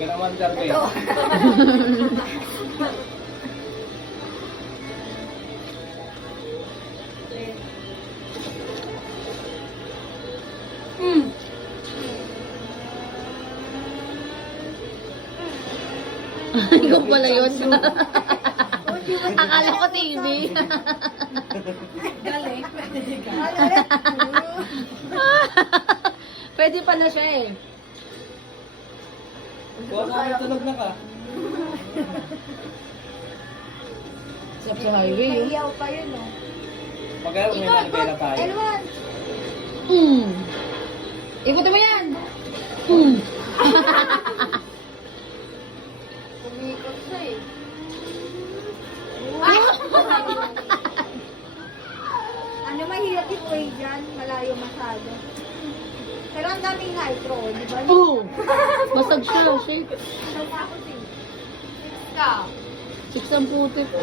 Ganaman darbe. Ikaw pala yun. Akala ko TV. Galing. Pwede pala siya eh. Huwag kami tunog na ka. Sarap sa highway yun. Iyaw pa yun, oh. Magkaya may nalagay tayo. Elwan. Ikutin mo yan. Umikot siya eh. Ano mahirap yung way dyan? Malayo masyado. Pero ang daming nitro, di ba? Oo. Basag siya. Shake. Ako si. Ka. 6 ang puti po.